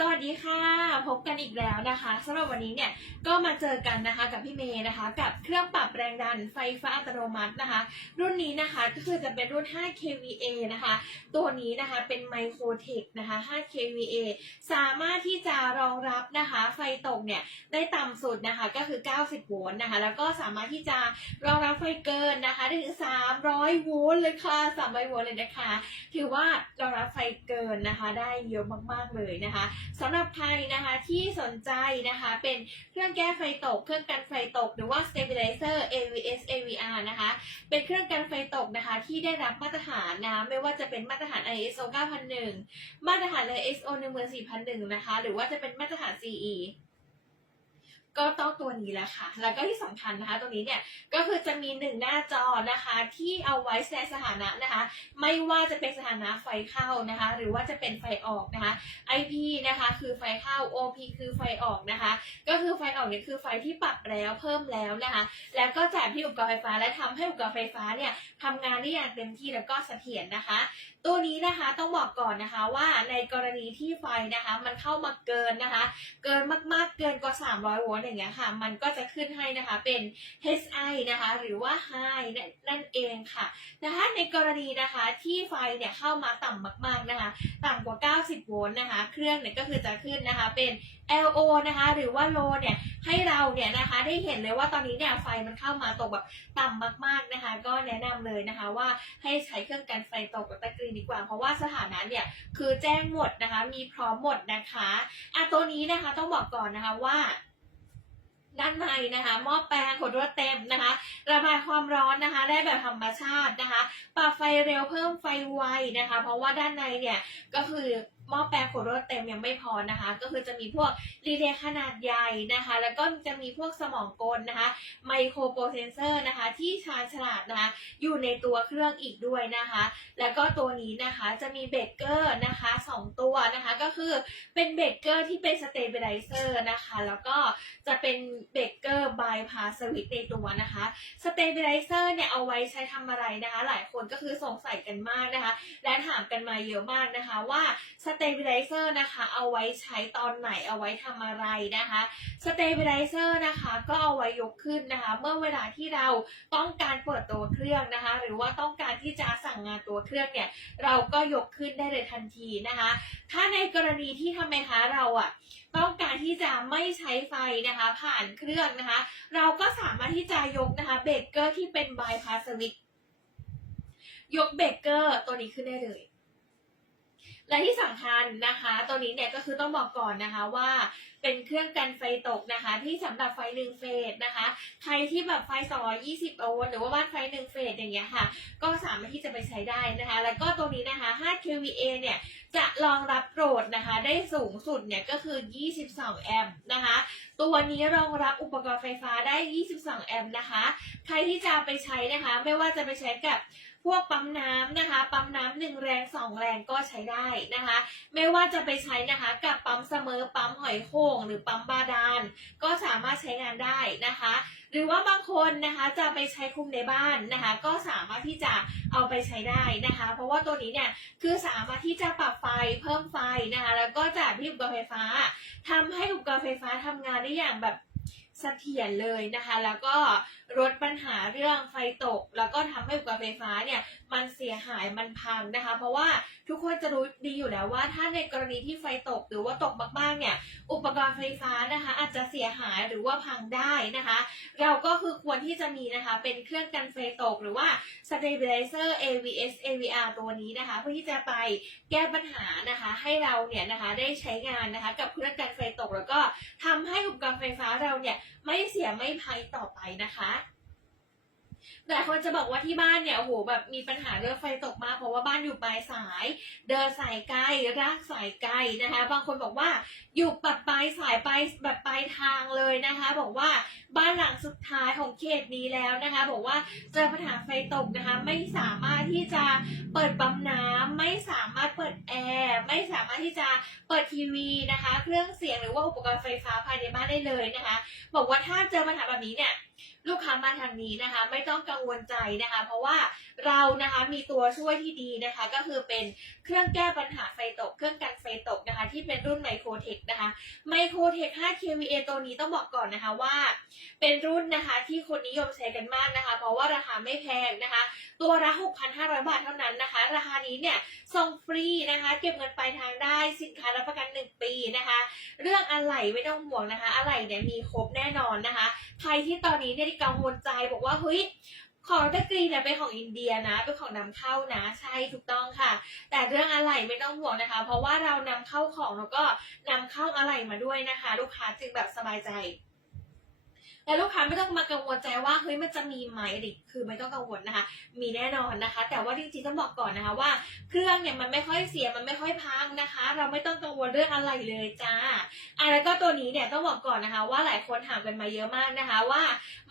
สวัสดีค่ะ พบกันอีกแล้วนะคะสำหรับวันนี้เนี่ยก็มาเจอกันนะคะกับพี่เมย์นะคะ กับเครื่องปรับแรงดันไฟฟ้าอัตโนมัตินะคะ รุ่นนี้นะคะก็คือจะเป็นรุ่น 5 kVA นะคะ ตัวนี้นะคะเป็นไมโครเทคนะคะ 5 kVA สามารถที่จะรองรับนะคะ ไฟตกเนี่ยได้ต่ำสุดนะคะก็คือ 90 โวลต์นะคะ แล้วก็สามารถที่จะรองรับไฟเกินนะคะถึง 300 โวลต์เลยค่ะ 300 โวลต์เลยนะคะ ถือว่ารองรับไฟเกินนะคะ ได้เยอะมากๆเลยนะคะสำหรับใครนะคะที่สนใจนะคะเป็นเครื่องแก้ไฟตก เครื่องกันไฟตก หรือว่า stabilizer AVS AVR นะคะเป็นเครื่องกันไฟตกนะคะที่ได้รับมาตรฐานนะะไม่ว่าจะเป็นมาตรฐาน ISO 9001 มาตรฐาน ISO 14001 นะคะหรือว่าจะเป็นมาตรฐาน CE ก็ต้องตัวนี้แหละค่ะ แล้วก็ที่สำคัญนะคะ ตัวนี้เนี่ยก็คือจะมีหนึ่งหน้าจอนะคะ ที่เอาไว้แสดงสถานะนะคะ ไม่ว่าจะเป็นสถานะไฟเข้านะคะ หรือว่าจะเป็นไฟออกนะคะ IP นะคะคือไฟเข้า OP คือไฟออกนะคะ ก็คือไฟออกเนี่ยคือไฟที่ปรับแล้วเพิ่มแล้วนะคะ แล้วก็จ่ายที่อุปกรณ์ไฟฟ้าและทำให้อุปกรณ์ไฟฟ้าเนี่ยทำงานได้อย่างเต็มที่แล้วก็เสถียรนะคะ ตัวนี้นะคะต้องบอกก่อนนะคะว่าในกรณีที่ไฟนะคะ มันเข้ามาเกินนะคะ เกินมากๆเกินกว่า 300 โวลต์อย่างเงี้ยค่ะ มันก็จะขึ้นให้นะคะเป็น HI นะคะ หรือว่า High นั่นเองค่ะนะคะในกรณีนะคะที่ไฟเนี่ยเข้ามาต่ำมากๆนะคะ ต่ำกว่า 90 โวลต์นะคะ เครื่องเนี่ยก็คือจะขึ้นนะคะเป็น LO นะคะหรือว่า low เนี่ยให้เราเนี่ยนะคะได้เห็นเลยว่าตอนนี้เนี่ยไฟมันเข้ามาตกแบบต่ำมากๆนะคะ ก็แนะนำเลยนะคะว่าให้ใช้เครื่องกันไฟตกกับตะกรีดีกว่า เพราะว่าสถานะเนี่ยคือแจ้งหมดนะคะมีพร้อมหมดนะคะอะตัวนี้นะคะต้องบอกก่อนนะคะว่าด้านในนะคะหม้อแปลงขดรวดเต็มนะคะ ระบายความร้อนนะคะ ได้แบบธรรมชาตินะคะ ปรับไฟเร็วเพิ่มไฟไวนะคะ เพราะว่าด้านในเนี่ยก็คือ หม้อแปลงขดรวดเต็มยังไม่พอนะคะ ก็คือจะมีพวกรีเลย์ขนาดใหญ่นะคะ แล้วก็จะมีพวกสมองกลนะคะไมโครโปรเซสเซอร์นะคะ ที่ชาญฉลาดนะคะ อยู่ในตัวเครื่องอีกด้วยนะคะ แล้วก็ตัวนี้นะคะจะมีเบเกอร์นะคะสองตัวนะคะ ก็คือเป็นเบเกอร์ที่เป็นสเตเบลไลเซอร์นะคะ แล้วก็จะเป็นเบเกอร์บายพาสวิตในตัวนะคะสเตเบลไลเซอร์เนี่ยเอาไว้ใช้ทำอะไรนะคะ หลายคนก็คือสงสัยกันมากนะคะ และถามกันมาเยอะมากนะคะว่าสเตเบลไลเซอร์นะคะ เอาไว้ใช้ตอนไหนเอาไว้ทำอะไรนะคะสเตเบลไลเซอร์นะคะ ก็เอาไว้ยกขึ้นนะคะ เมื่อเวลาที่เราต้องการเปิดตัวเครื่องนะคะ หรือว่าต้องการที่จะสั่งงานตัวเครื่องเนี่ย เราก็ยกขึ้นได้เลยทันทีนะคะ ถ้าในกรณีที่ทำไมคะเราอะต้องการที่จะไม่ใช้ไฟนะคะ ผ่านเครื่องนะคะ เราก็สามารถที่จะยกนะคะเบรกเกอร์ที่เป็นบายพาสวิตยกเบรกเกอร์ตัวนี้ขึ้นได้เลย และที่สำคัญนะคะ ตัวนี้เนี่ยก็คือต้องบอกก่อนนะคะว่าเป็นเครื่องกันไฟตกนะคะ ที่สำหรับไฟหนึ่งเฟสนะคะ ใครที่แบบไฟ220โวลต์หรือว่าบ้านไฟหนึ่งเฟสอย่างเงี้ยค่ะ ก็สามารถที่จะไปใช้ได้นะคะ แล้วก็ตัวนี้นะคะ 5 kVA เนี่ยจะรองรับโหลดนะคะ ได้สูงสุดเนี่ยก็คือ 22 แอมป์นะคะ ตัวนี้รองรับอุปกรณ์ไฟฟ้าได้ 22 แอมป์นะคะ ใครที่จะไปใช้นะคะ ไม่ว่าจะไปใช้กับพวกปั๊มน้ำนะคะ ปั๊มน้ำ หนึ่งแรงสองแรงก็ใช้ได้นะคะ ไม่ว่าจะไปใช้นะคะกับปั๊มเสมอปั๊มหอยโข่งหรือปั๊มบาดาลก็สามารถใช้งานได้นะคะ หรือว่าบางคนนะคะจะไปใช้คุมในบ้านนะคะ ก็สามารถที่จะเอาไปใช้ได้นะคะ เพราะว่าตัวนี้เนี่ยคือสามารถที่จะปรับไฟเพิ่มไฟนะคะ แล้วก็จากที่อุปกรณ์ไฟฟ้าทำให้อุปกรณ์ไฟฟ้าทำงานได้อย่างแบบ เสถียรเลยนะคะ แล้วก็ลดปัญหาเรื่องไฟตก แล้วก็ทำให้อุปกรณ์ไฟฟ้าเนี่ยมันเสียหายมันพังนะคะ เพราะว่า ทุกคนจะรู้ดีอยู่แล้วว่า ถ้าในกรณีที่ไฟตกหรือว่าตกมากๆเนี่ย อุปกรณ์ไฟฟ้านะคะ อาจจะเสียหายหรือว่าพังได้นะคะ เราก็คือควรที่จะมีนะคะ เป็นเครื่องกันไฟตกหรือว่า stabilizer AVS AVR ตัวนี้นะคะ เพื่อที่จะไปแก้ปัญหานะคะ ให้เราเนี่ยนะคะได้ใช้งานนะคะ กับเครื่องกันไฟตกแล้วก็ทำให้อุปกรณ์ไฟฟ้าเราเนี่ยไม่เสียไม่ภัยต่อไปนะคะ แต่คนจะบอกว่าที่บ้านเนี่ยโอ้โหแบบมีปัญหาเรื่องไฟตกมา เพราะว่าบ้านอยู่ปลายสาย เดินสายไกลรากสายไกลนะคะ บางคนบอกว่าอยู่ปัดปลายสายไปแบบปลายทางเลยนะคะ บอกว่าบ้านหลังสุดท้ายของเขตนี้แล้วนะคะ บอกว่าเจอปัญหาไฟตกนะคะ ไม่สามารถที่จะเปิดปั๊มน้ำไม่สามารถเปิดแอร์ไม่สามารถที่จะเปิดทีวีนะคะ เครื่องเสียงหรือว่าอุปกรณ์ไฟฟ้าภายในบ้านได้เลยนะคะ บอกว่าถ้าเจอปัญหาแบบนี้เนี่ย ลูกค้ามาทางนี้นะคะ ไม่ต้องกังวลใจนะคะ เพราะว่าเรานะคะมีตัวช่วยที่ดีนะคะ ก็คือเป็นเครื่องแก้ปัญหาไฟตก เครื่องกันไฟตกนะคะ ที่เป็นรุ่นไมโครเทคนะคะไมโครเทค 5 kVA ตัวนี้ต้องบอกก่อนนะคะว่า เป็นรุ่นนะคะที่คนนิยมใช้กันมากนะคะ เพราะว่าราคาไม่แพงนะคะ ตัวละ 6,500 บาทเท่านั้นนะคะ ราคานี้เนี่ยส่งฟรีนะคะ เก็บเงินปลายทางได้สินค้ารับประกัน 1 ปีนะคะ เรื่องอะไหล่ไม่ต้องห่วงนะคะอะไหล่เนี่ยมีครบแน่นอนนะคะ ใครที่ตอนนี้เนี่ยกังวลใจบอกว่าเฮ้ยของตะกรีเนี่ยเป็นของอินเดียนะเป็นของนำเข้านะใช่ถูกต้องค่ะ แต่เรื่องอะไหล่ไม่ต้องห่วงนะคะ เพราะว่าเรานำเข้าของแล้วก็นำเข้าอะไหล่มาด้วยนะคะ ลูกค้าจึงแบบสบายใจ และลูกค้าไม่ต้องมากังวลใจว่าเฮ้ยมันจะมีไหมดิคือไม่ต้องกังวลนะคะ มีแน่นอนนะคะ แต่ว่าจริงๆต้องบอกก่อนนะคะว่า เครื่องเนี่ยมันไม่ค่อยเสียมันไม่ค่อยพังนะคะ เราไม่ต้องกังวลเรื่องอะไรเลยจ้าอะแล้วก็ตัวนี้เนี่ยต้องบอกก่อนนะคะ ว่าหลายคนถามกันมาเยอะมากนะคะ ว่า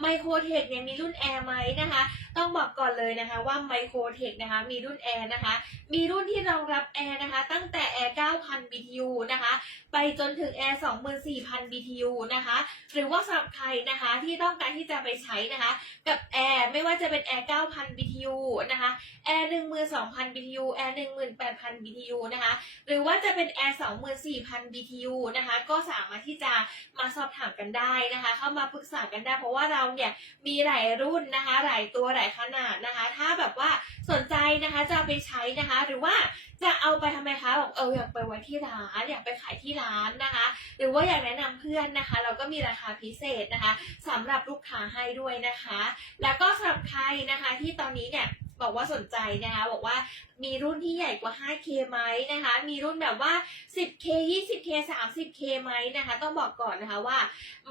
ไมโครเทคเนี่ยมีรุ่นแอร์ไหมนะคะ ต้องบอกก่อนเลยนะคะว่าไมโครเทคนะคะมีรุ่นแอร์นะคะ มีรุ่นที่รองรับแอร์นะคะ ตั้งแต่แอร์ 9,000 BTU นะคะ ไปจนถึงแอร์ 24,000 BTU นะคะ หรือว่าสำหรับใครนะคะที่ต้องการที่จะไปใช้นะคะ กับแอร์ไม่ว่าจะเป็นแอร์ 9,000 BTU นะคะแอร์ 12,000 BTU แอร์ 18,000 BTU นะคะหรือว่าจะเป็นแอร์24,000 BTU นะคะก็สามารถที่จะมาสอบถามกันได้นะคะ เข้ามาปรึกษากันได้ เพราะว่าเราเนี่ยมีหลายรุ่นนะคะ หลายตัวหลายขนาดนะคะ ถ้าแบบว่าสนใจนะคะจะไปใช้นะคะ หรือว่าจะเอาไปทำไมคะบอกเอออยากไปไว้ที่ร้านอยากไปขายที่ร้านนะคะ หรือว่าอยากแนะนำเพื่อนนะคะ เราก็มีราคาพิเศษนะคะสำหรับลูกค้าให้ด้วยนะคะ แล้วก็สำหรับใครนะคะที่ตอนนี้เนี่ย บอกว่าสนใจนะคะบอกว่ามีรุ่นที่ใหญ่กว่า 5K ไหมนะคะ มีรุ่นแบบว่า 10K 20K 30K ไหมนะคะ ต้องบอกก่อนนะคะว่า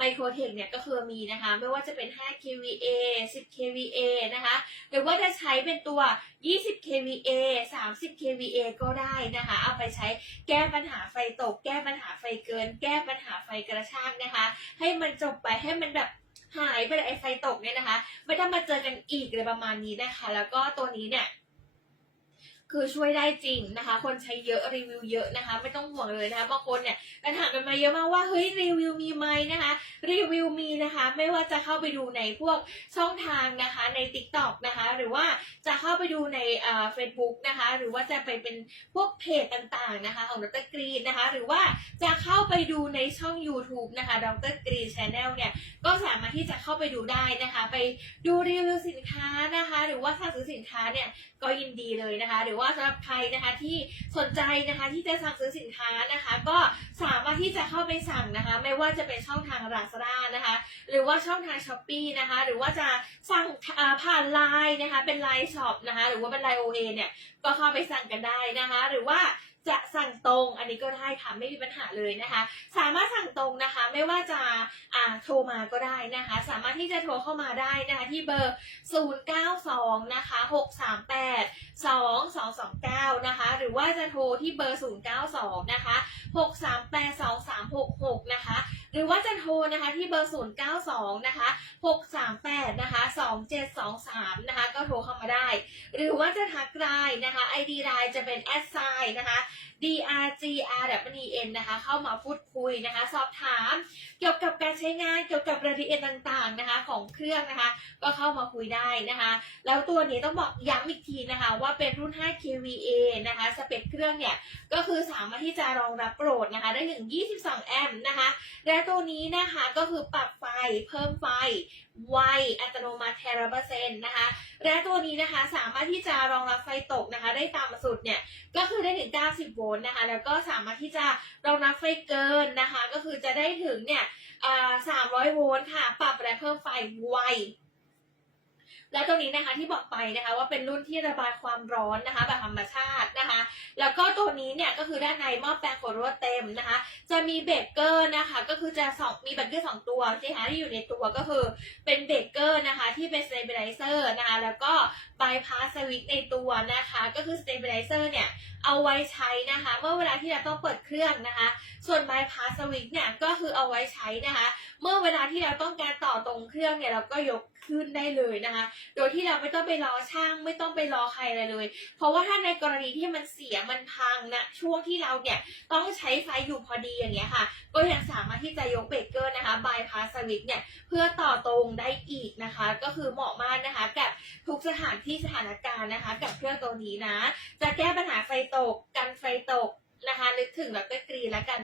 Microtech เนี่ยก็คือมีนะคะ ไม่ว่าจะเป็น 5kVA 10kVA นะคะ หรือว่าจะใช้เป็นตัว 20kVA 30kVA ก็ได้นะคะ เอาไปใช้แก้ปัญหาไฟตก แก้ปัญหาไฟเกิน แก้ปัญหาไฟกระชากนะคะ ให้มันจบไปให้มันแบบ หายไปเลยไอไฟตกเนี่ยนะคะ ไม่ได้มาเจอกันอีกเลยประมาณนี้นะคะ แล้วก็ตัวนี้เนี่ย คือช่วยได้จริงนะคะ คนใช้เยอะรีวิวเยอะนะคะ ไม่ต้องห่วงเลยนะคะบางคนเนี่ยกันถามกันมาเยอะมากว่าเฮ้ยรีวิวมีไหมนะคะ รีวิวมีนะคะ ไม่ว่าจะเข้าไปดูในพวกช่องทางนะคะใน Tik t o อกนะคะ หรือว่าจะเข้าไปดูในเอ่อ Facebook นะคะ หรือว่าจะไปเป็นพวกเพจต่างๆนะคะ ของดรกรีนนะคะ หรือว่าจะเข้าไปดูในช่อง YouTube นะคะดรกรีนชาแนลเนี่ยก็สามารถที่จะเข้าไปดูได้นะคะ ไปดูรีวิวสินค้านะคะ หรือว่าถ้าซื้อสินค้าเนี่ยก็ยินดีเลยนะคะ หรือว่าสำหรับใครนะคะที่สนใจนะคะที่จะสั่งซื้อสินค้านะคะ ก็สามารถที่จะเข้าไปสั่งนะคะ ไม่ว่าจะเป็นช่องทางลาซาด้านะคะ หรือว่าช่องทางช้อปปีนะคะ หรือว่าจะสั่งผ่านไลน์นะคะ เป็นไลน์ช็อปนะคะ หรือว่าเป็นไลน์โอเอเนี่ยก็เข้าไปสั่งกันได้นะคะ หรือว่า จะสั่งตรงอันนี้ก็ได้ค่ะไม่มีปัญหาเลยนะคะ สามารถสั่งตรงนะคะไม่ว่าจะอ่าโทรมาก็ได้นะคะ สามารถที่จะโทรเข้ามาได้นะคะที่เบอร์ 092 นะคะ 638 2229 นะคะ หรือว่าจะโทรที่เบอร์ 092 นะคะ 6382366 นะคะ หรือว่าจะโทรนะคะที่เบอร์ 092 นะคะ 638 นะคะ 2723 นะคะ ก็โทรเข้ามาได้ หรือว่าจะทักไลน์นะคะ ID ไลน์จะเป็น a d s i g n นะคะ DRGR w N นะคะเข้ามาพูดคุยนะคะ สอบถาม เกี่ยวกับการใช้งานเกี่ยวกับรายละเอียดต่างๆนะคะของเครื่องนะคะ ก็เข้ามาคุยได้นะคะ แล้วตัวนี้ต้องบอกย้ำอีกทีนะคะ ว่าเป็นรุ่น 5 kVA นะคะสเปคเครื่องเนี่ยก็คือสามารถที่จะรองรับโหลดนะคะได้ถึง 22 แอมป์นะคะและตัวนี้นะคะก็คือปรับไฟเพิ่มไฟ ไวอัตโนมัติแทระเปอร์เซ็นต์นะคะ และตัวนี้นะคะสามารถที่จะรองรับไฟตกนะคะ ได้ตามสุดเนี่ย ก็คือได้ถึง 90 โวลต์นะคะ แล้วก็สามารถที่จะรองรับไฟเกินนะคะ ก็คือจะได้ถึงเนี่ย300 โวลต์ค่ะ ปรับและเพิ่มไฟไว และตัวนี้นะคะที่บอกไปนะคะว่าเป็นรุ่นที่ระบายความร้อนนะคะแบบธรรมชาตินะคะ แล้วก็ตัวนี้เนี่ยก็คือด้านในหม้อแปลงขวดรั่วเต็มนะคะ จะมีเบเกอร์นะคะ ก็คือจะสองมีเบเกอร์สองตัวที่หาที่อยู่ในตัวก็คือเป็นเบเกอร์นะคะที่เป็นสเตเบลไลเซอร์นะคะแล้วก็บายพาสสวิตในตัวนะคะ ก็คือสเตเบลไลเซอร์เนี่ยเอาไว้ใช้นะคะเมื่อเวลาที่เราต้องเปิดเครื่องนะคะ ส่วนบายพาสสวิตช์เนี่ยก็คือเอาไว้ใช้นะคะ เมื่อเวลาที่เราต้องการต่อตรงเครื่องเนี่ยเราก็ยก ขึ้นได้เลยนะคะ โดยที่เราไม่ต้องไปรอช่างไม่ต้องไปรอใครอะไรเลย เพราะว่าถ้าในกรณีที่มันเสียมันพังนะช่วงที่เราเนี่ยต้องใช้ไฟอยู่พอดีอย่างเงี้ยค่ะ ก็ยังสามารถที่จะยกเบรกเกอร์นะคะบายพาสสวิตเนี่ยเพื่อต่อตรงได้อีกนะคะ ก็คือเหมาะมากนะคะกับทุกสถานที่สถานการณ์นะคะ กับเครื่องตัวนี้นะ จะแก้ปัญหาไฟตกกันไฟตกนะคะนึกถึงแบบก็กรีแล้วกัน